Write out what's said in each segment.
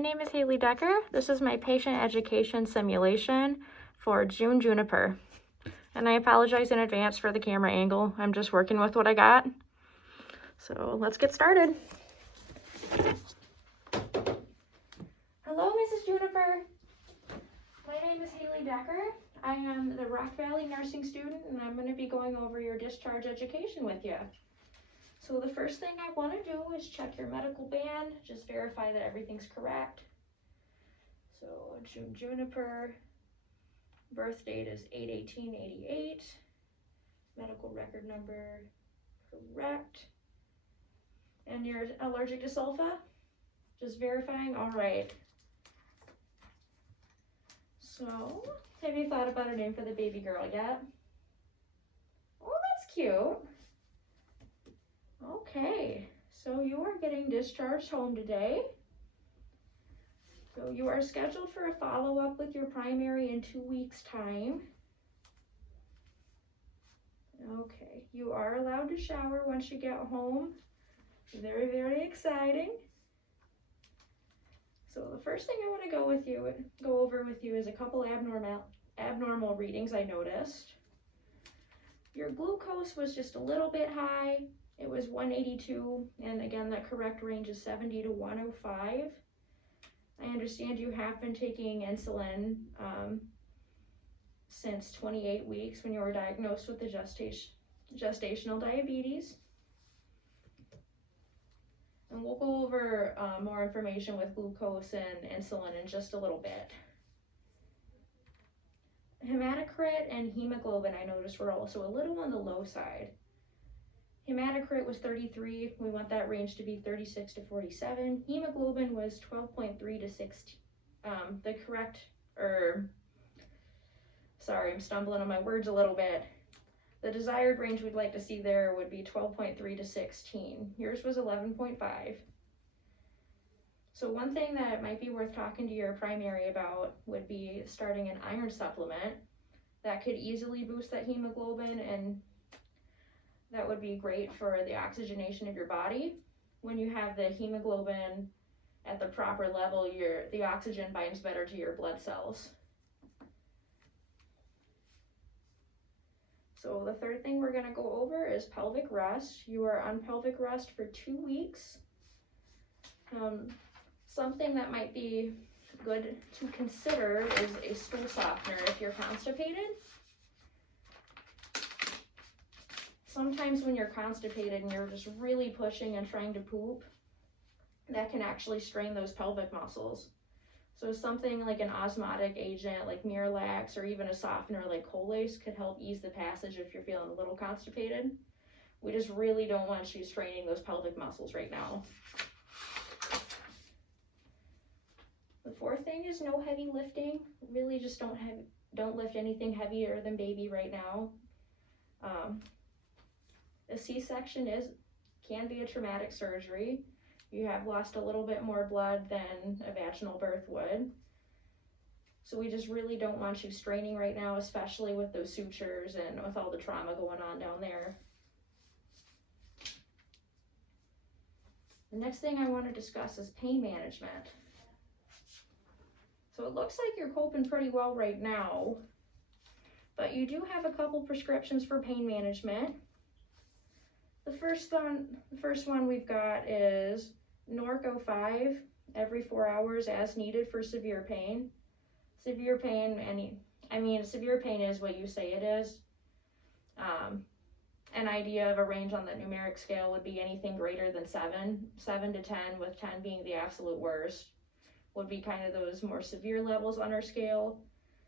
name is Haley Decker. This is my patient education simulation for Juniper. And I apologize in advance for the camera angle. I'm just working with what I got. So let's get started. Hello, Mrs. Juniper. My name is Haley Decker. I am the Rock Valley nursing student, and I'm going to be going over your discharge education with you. So the first thing I want to do is check your medical band, just verify that everything's correct. So Juniper, birth date is 8/18/88, medical record number correct, and you're allergic to sulfa? Just verifying, all right. So, have you thought about a name for the baby girl yet? Oh, that's cute. Okay, so you are getting discharged home today. So you are scheduled for a follow-up with your primary in 2 weeks' time. Okay, you are allowed to shower once you get home. Very, very exciting. So the first thing I want to go over with you is a couple abnormal readings I noticed. Your glucose was just a little bit high. It was 182, and again, that correct range is 70 to 105. I understand you have been taking insulin since 28 weeks when you were diagnosed with the gestational diabetes. And we'll go over more information with glucose and insulin in just a little bit. Hematocrit and hemoglobin, I noticed, were also a little on the low side. Hematocrit was 33. We want that range to be 36 to 47. Hemoglobin was 12.3 to 16. Sorry, I'm stumbling on my words a little bit. The desired range we'd like to see there would be 12.3 to 16. Yours was 11.5. So one thing that might be worth talking to your primary about would be starting an iron supplement that could easily boost that hemoglobin, and that would be great for the oxygenation of your body. When you have the hemoglobin at the proper level, the oxygen binds better to your blood cells. So the third thing we're going to go over is pelvic rest. You are on pelvic rest for 2 weeks. Something that might be good to consider is a stool softener if you're constipated. Sometimes when you're constipated and you're just really pushing and trying to poop, that can actually strain those pelvic muscles. So something like an osmotic agent like Miralax or even a softener like Colace could help ease the passage if you're feeling a little constipated. We just really don't want you straining those pelvic muscles right now. The fourth thing is no heavy lifting. Really just don't lift anything heavier than baby right now. A C-section can be a traumatic surgery. You have lost a little bit more blood than a vaginal birth would. So we just really don't want you straining right now, especially with those sutures and with all the trauma going on down there. The next thing I want to discuss is pain management. So it looks like you're coping pretty well right now, but you do have a couple prescriptions for pain management. The first one we've got is Norco 5 every 4 hours as needed for severe pain. Severe pain is what you say it is. An idea of a range on the numeric scale would be anything greater than 7 to 10, with 10 being the absolute worst, would be kind of those more severe levels on our scale.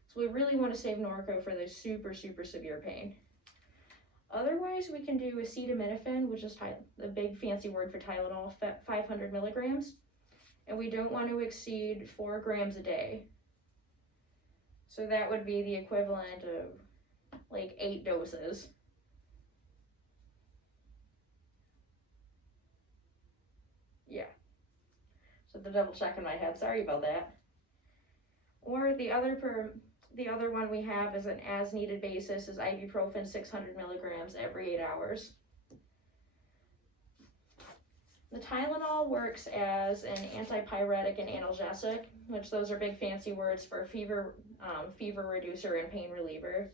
So we really want to save Norco for the super, super severe pain. Otherwise, we can do acetaminophen, which is the big fancy word for Tylenol, 500 milligrams. And we don't want to exceed 4 grams a day. So that would be the equivalent of like 8 doses. Yeah. So the double check in my head, sorry about that. Or the other one we have is an as needed basis is ibuprofen 600 milligrams every 8 hours. The Tylenol works as an antipyretic and analgesic, which those are big fancy words for fever reducer and pain reliever.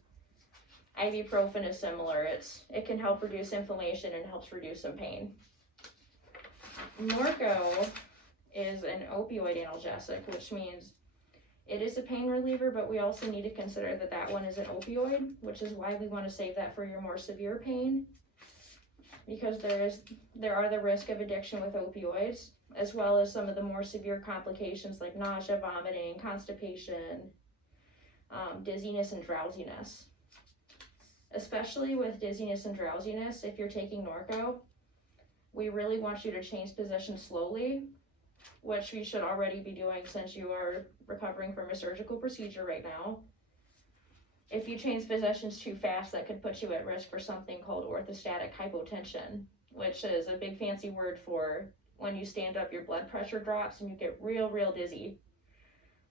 Ibuprofen is similar. It can help reduce inflammation and helps reduce some pain. Norco is an opioid analgesic, which means it is a pain reliever, but we also need to consider that that one is an opioid, which is why we want to save that for your more severe pain, because there are the risk of addiction with opioids, as well as some of the more severe complications like nausea, vomiting, constipation, dizziness, and drowsiness. Especially with dizziness and drowsiness, if you're taking Norco, we really want you to change position slowly, which you should already be doing since you are recovering from a surgical procedure right now. If you change positions too fast, that could put you at risk for something called orthostatic hypotension, which is a big fancy word for when you stand up, your blood pressure drops and you get real dizzy.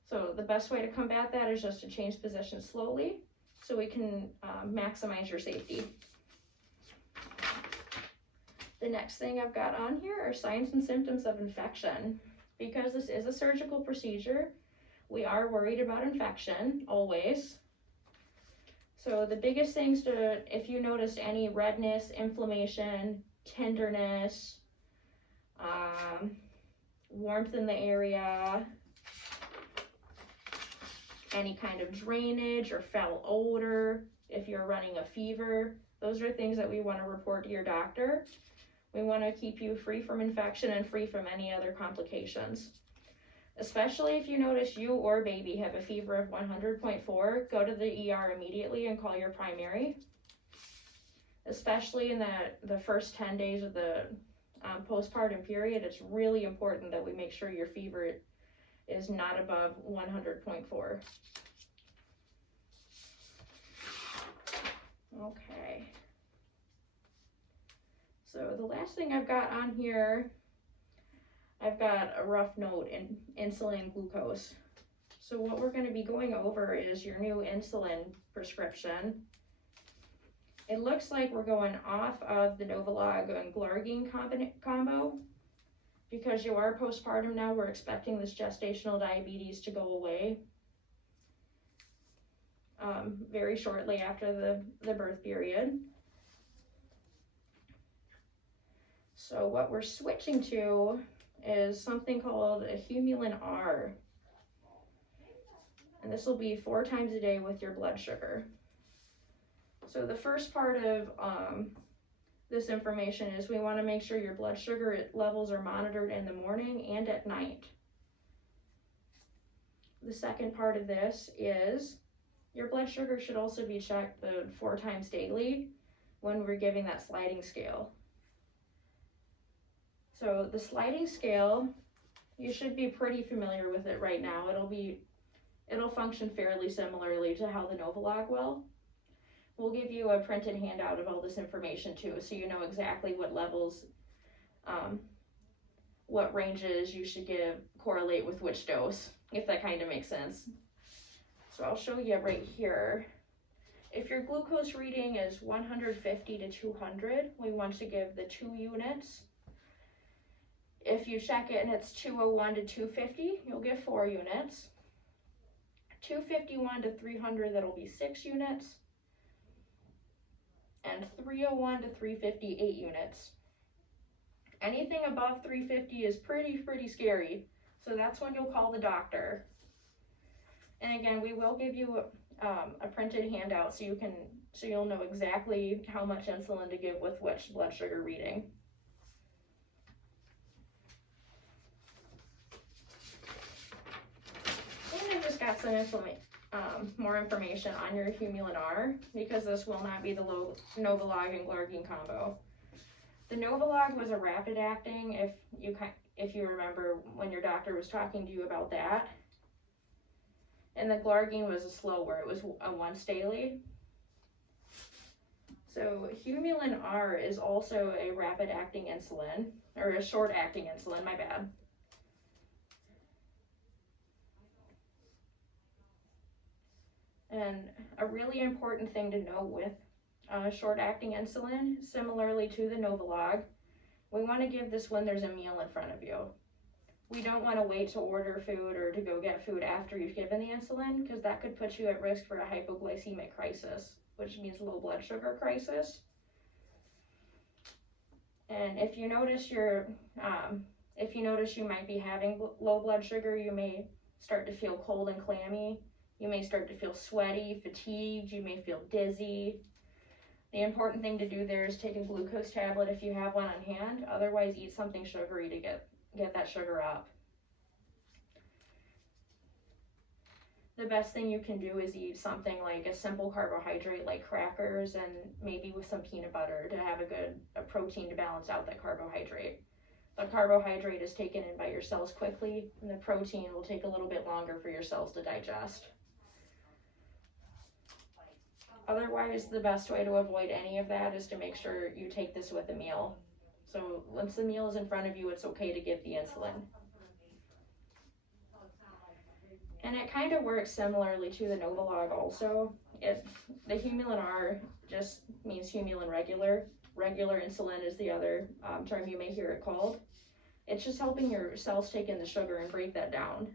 So the best way to combat that is just to change position slowly so we can maximize your safety. The next thing I've got on here are signs and symptoms of infection. Because this is a surgical procedure, we are worried about infection, always. So the biggest things if you notice any redness, inflammation, tenderness, warmth in the area, any kind of drainage or foul odor, if you're running a fever, those are things that we want to report to your doctor. We want to keep you free from infection and free from any other complications. Especially if you notice you or baby have a fever of 100.4, go to the ER immediately and call your primary. Especially in the first 10 days of the postpartum period, it's really important that we make sure your fever is not above 100.4. Okay. So the last thing I've got on here, I've got a rough note in insulin glucose. So what we're going to be going over is your new insulin prescription. It looks like we're going off of the Novolog and Glargine combo. Because you are postpartum now, we're expecting this gestational diabetes to go away very shortly after the birth period. So what we're switching to is something called a Humulin R. And this will be 4 times a day with your blood sugar. So the first part of this information is we want to make sure your blood sugar levels are monitored in the morning and at night. The second part of this is your blood sugar should also be checked 4 times daily when we're giving that sliding scale. So the sliding scale, you should be pretty familiar with it right now. It'll function fairly similarly to how the Novolog will. We'll give you a printed handout of all this information too, so you know exactly what levels, what ranges you should correlate with which dose, if that kind of makes sense. So I'll show you right here. If your glucose reading is 150 to 200, we want to give the 2 units. If you check it and it's 201 to 250, you'll give 4 units. 251 to 300, that'll be 6 units. And 301 to 350, 8 units. Anything above 350 is pretty scary, so that's when you'll call the doctor. And again, we will give you a printed handout so you'll know exactly how much insulin to give with which blood sugar reading. And I've just got some more information on your Humulin R, because this will not be the Novolog and Glargine combo. The Novolog was a rapid acting, if you remember when your doctor was talking to you about that. And the Glargine was a slower, it was a once daily. So Humulin R is also a rapid acting insulin, or a short acting insulin, my bad. And a really important thing to know with short acting insulin, similarly to the Novolog, We want to give this when there's a meal in front of you. We don't want to wait to order food or to go get food after you've given the insulin, because that could put you at risk for a hypoglycemic crisis, which means low blood sugar crisis. And if you notice you might be having low blood sugar, you may start to feel cold and clammy. You may start to feel sweaty, fatigued. You may feel dizzy. The important thing to do there is take a glucose tablet if you have one on hand. Otherwise, eat something sugary to get that sugar up. The best thing you can do is eat something like a simple carbohydrate like crackers and maybe with some peanut butter to have a protein to balance out that carbohydrate. The carbohydrate is taken in by your cells quickly, and the protein will take a little bit longer for your cells to digest. Otherwise, the best way to avoid any of that is to make sure you take this with a meal. So once the meal is in front of you, it's okay to give the insulin. And it kind of works similarly to the Novolog also. The Humulin R just means Humulin regular. Regular insulin is the other term you may hear it called. It's just helping your cells take in the sugar and break that down.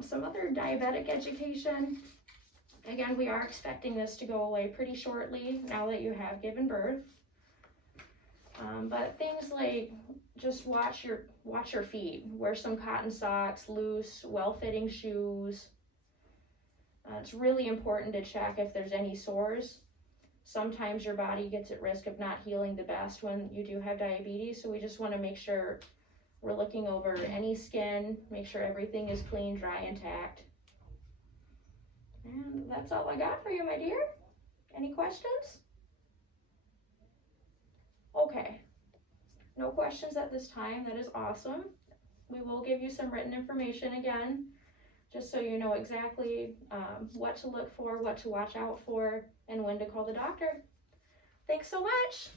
Some other diabetic education. Again, we are expecting this to go away pretty shortly now that you have given birth. But things like just watch your feet. Wear some cotton socks, loose, well-fitting shoes. It's really important to check if there's any sores. Sometimes your body gets at risk of not healing the best when you do have diabetes, so we just want to make sure we're looking over any skin, make sure everything is clean, dry, intact. And that's all I got for you, my dear. Any questions? Okay. No questions at this time. That is awesome. We will give you some written information again, just so you know exactly what to look for, what to watch out for, and when to call the doctor. Thanks so much.